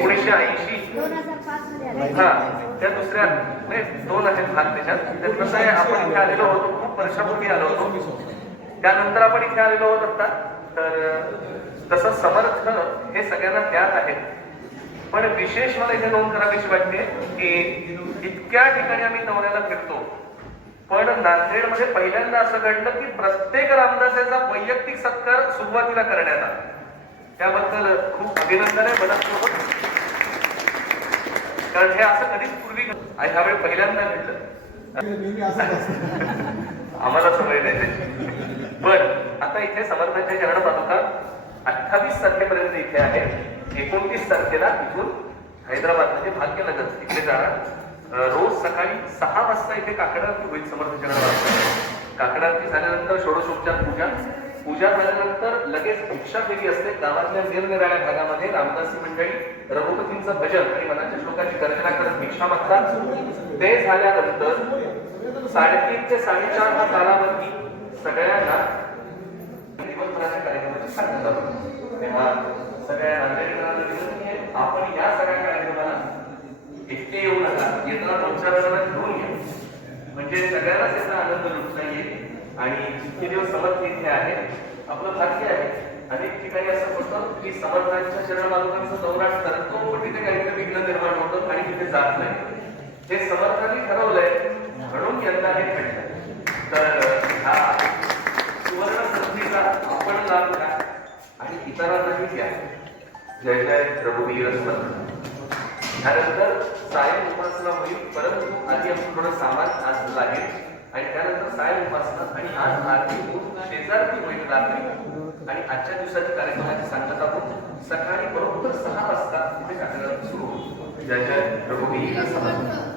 1980 हा त्या दुसऱ्या म्हणजे 2 आहेत भाग त्याच्यात. त्यात कसं आहे, आपण इथे आलेलो होतो, खूप वर्षापूर्वी आलो होतो, त्यानंतर आपण इथे आलेलो होतो आता. तर तसं समर्थ हे सगळ्यांना ज्ञात आहे, पण विशेष मला इथे नोंद करावीशी वाटते की इतक्या ठिकाणी आम्ही नवऱ्याला फिरतो, पण नांदेडमध्ये पहिल्यांदा असं घडलं की प्रत्येक रामदासाचा वैयक्तिक सत्कार सुरुवातीला करण्यात आला. त्याबद्दल खूप अभिनंदन आहे मनपूर्वक, कारण हे असं कधीच पूर्वी आणि ह्यावेळी पहिल्यांदा घडलं. आम्हाला सवय नाही त्याची. पण आता इथे समर्थांच्या चरण पादुका 28 तारखेपर्यंत इथे आहे. 29 तारखेला इथून हैदराबाद म्हणजे भाग्यनगर तिकडे जाणार. रोज सकाळी 6 वाजता इथे काकडारती होईल समर्थ चरण पादुका. काकडारती झाल्यानंतर षोडशोपचार पूजा झाल्यानंतर लगेच भिक्षा फेरी असते. गावातल्या निरनिराळ्या भागामध्ये रामदासी मंडळी रघुपतींचं भजन आणि मनाच्या श्लोकाची गर्जना करत भिक्षा मागतात. ते झाल्यानंतर 3:30 ते 4:30 हा कालावधी सगळ्यांना दिवसभराच्या कार्यक्रमाची सांगण्यात आली. तेव्हा सगळ्या नांदेडकरांना विनंती आहे, आपण या सगळ्या कार्यक्रमाला एकटे येऊ नका, येताना 2-4 जणांना घेऊन या, म्हणजे सगळ्यांनाच याचा आनंद लुटता येईल. आणि जितके दिवस समर्थ इथे आहे आपलं भाग्य आहे. अनेक ठिकाणी असं होतं की समर्थांच्या चरण पादुकांचा दौरा करतो, पण तिथे काहीतरी विघ्न निर्माण होतं आणि तिथे जात नाही. हे समर्थांनी ठरवलंय म्हणून यंदा हे घडलं. तर हा सुवर्ण संधीचा आपण लाभ घ्या आणि इतरांनाही घ्या. जय जय रघुवीर समर्थ. त्यानंतर सायं उपासना होईल, परंतु आधी आपण थोडं सामान आज लागेल आणि त्यानंतर सायं उपासना आणि आज आरती होऊन शेजारती होईल रात्री. आणि आजच्या दिवसाच्या कार्यक्रमाची सांगता होऊन सकाळी बरोबर 6 वाजता तिथे कार्यक्रम सुरू होईल. जय जय रघुवीर समर्थ.